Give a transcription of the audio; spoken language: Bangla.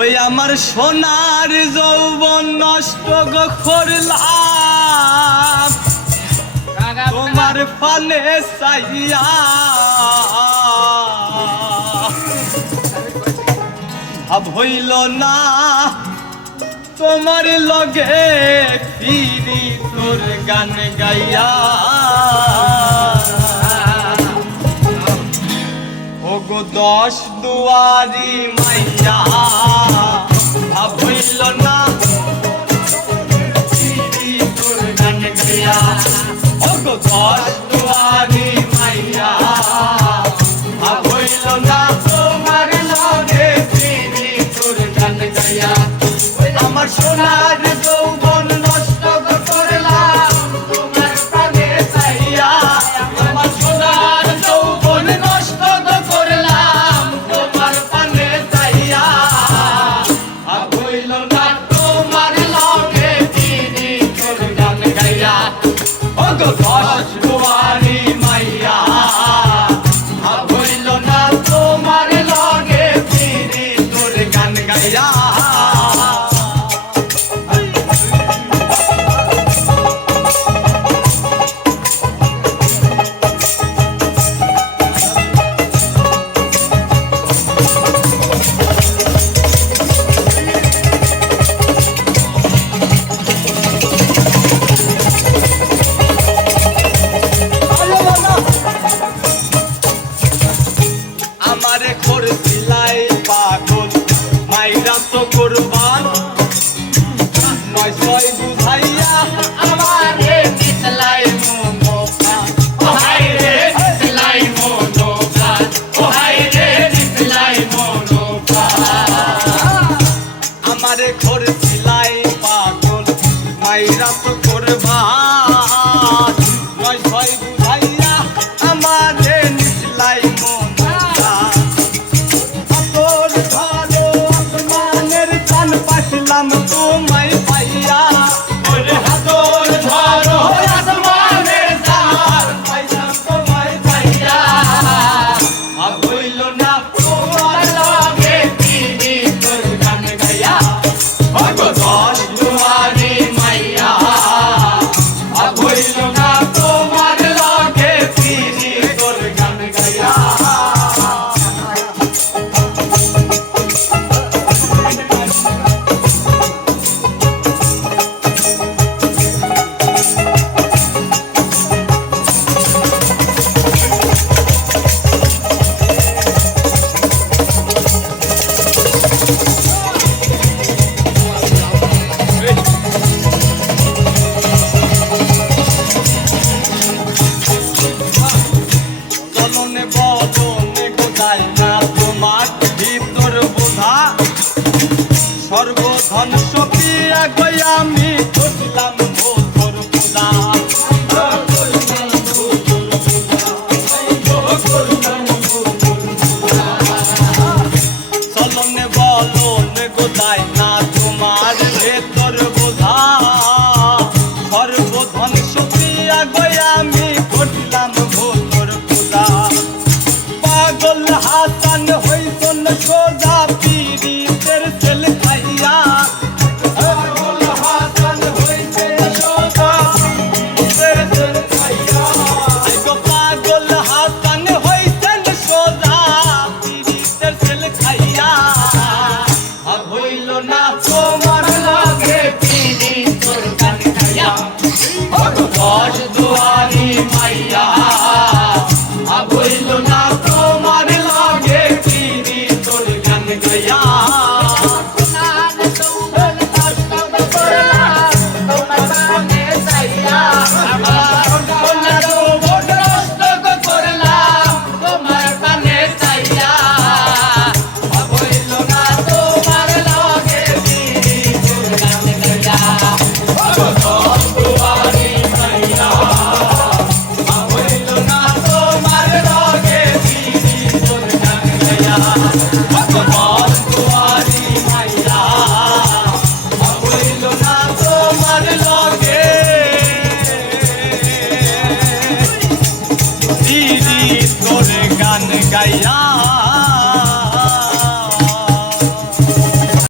ওই আমার সোনার যৌবন নষ্ট করলাম তোমার ফানে চাইয়া, ভাব হইল না তোমার লগে ফিরি তোর গান গাইয়া। ওগো 10 দুয়ারি মাইয়া, ভাব হইল না ফিরি তোর গান গাইয়া। ওগো 10 দুয়ারি মাইয়া, ভাব হইল না তোমার লগে ফিরি তোর গান গাইয়া। আমার সোনার যৌবন নষ্ট করলাম তোমার প্রাণে চাইয়া, আমার সোনার যৌবন নষ্ট করলাম তোমার প্রাণে চাইয়া, ভাব হইল না তোমার লগে ফিরি তোর গান গাইয়া। ওগো 10 দুয়ারি মাইয়া, ভাব হইল না তোমার লগে ফিরি তোর গান গাইয়া। আমারে করছিলাই পাগল মাইরা তো কুরবান, 9 বুঝাইয়া আমারে দিছলাই মনোকান। ও হাই রে দিছলাই মনোকান, ও হাই রে দিছলাই মনোকান। আমারে করছিলাই পাগল মাইরা তো কুরবান, 9 বুঝাইয়া আমারে দিছলাই মনোকান। তোর ভালো আসমানের চান পাইলাম তোমায় পাইয়া, ওরে হাতর ধরো আসমানের চান পাইলাম তোমায় পাইয়া, ভাব হইল না তোমার লগে ফিরি তোর গান গাইয়া। ওগো 10 দুয়ারি মাইয়া, ভাব হইল না তোমার লগে ফিরি তোর গান গাইয়া। চলনে বদনে গোদায় না তোমার ভিতর বোঝা, সর্বধন সপিয়া গই আমি করলাম ভোর পূজা। চলনে বদনে গোদায় না তোমার ভেতর বোঝা, সর্বধন সপিয়া গই আমি করলাম ভোর পূজা। পাগল হাসান হইছন সোজা পীরিতের তেল খাইয়া, পাগল হাসান হইছে সোজা পীরিতের তেল খাইয়া। আইগো পাগল হাসান হইছেন সোজা পীরিতের তেল খাইয়া, ভাব হইল না তোমার লগে ফিরি তোর গান গাইয়া। ওগো 10